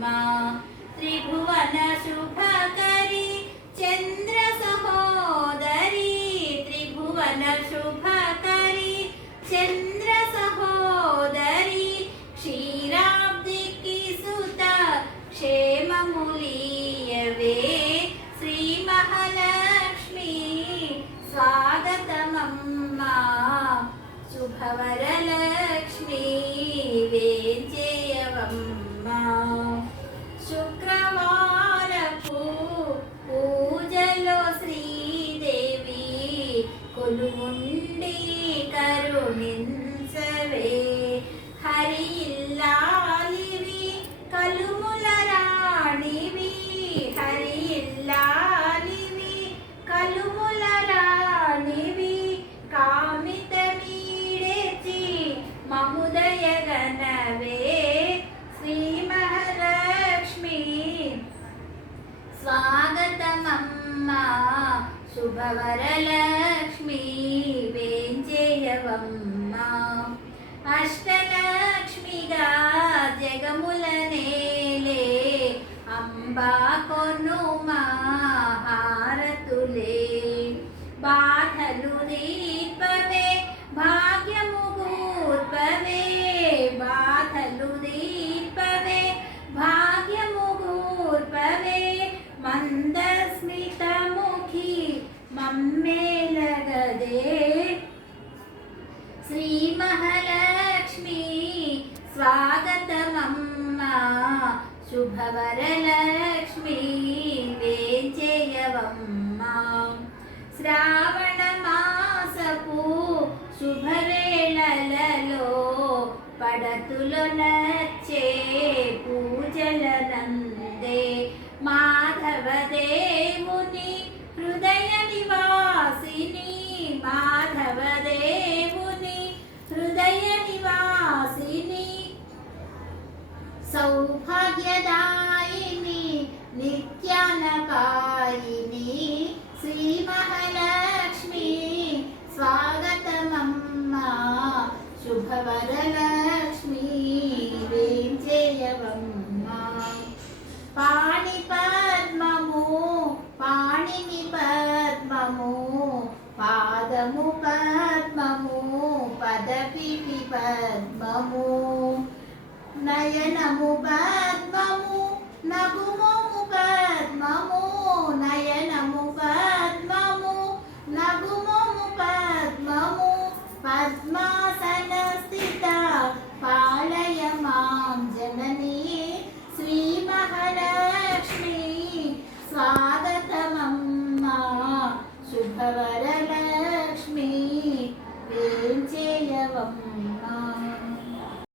त्रिभुवन शुभ करी चंद्र सहोदरी। त्रिभुवन शुभ करी चंद्र सहोदरी। क्षीरा కరుణించవే హరి ఇల్లాలివి కలుముల రాణివి హరి ఇల్లాలివి కలుముల రాణివి కామిత మీడెచి మముదయగనవే శ్రీ మహాలక్ష్మి స్వాగతమమ్మా శుభవరలక్ష్మి. వేంచేయవమ్మా అష్టలక్ష్మిగా జగముల నేలే అంబా కొను మహారతులే. బాధలు దీపవే మహాలక్ష్మి స్వాగతమమ్మా. శుభవరలక్ష్మి వేంచేయవమ్మా. శ్రావణ మాసపు శుభవేళలలో పడతులు నచ్చే పూజల నందే మాధవదేవుని హృదయ నివాసిని భాగ్యదాయిని నిత్యానకాయిని శ్రీ మహాలక్ష్మి స్వాగతమమ్మ. శుభవరలక్ష్మి వేంచేయవమ్మా పాణి పద్మము పాణిని పద్మము పాదము పద్మము పదపి పద్మము నయనము పద్మ నగుమోము పద్మము నయనము పద్మము నగుమోము పద్మము పద్మాసన స్థిత పాలయ మాం జనని శ్రీ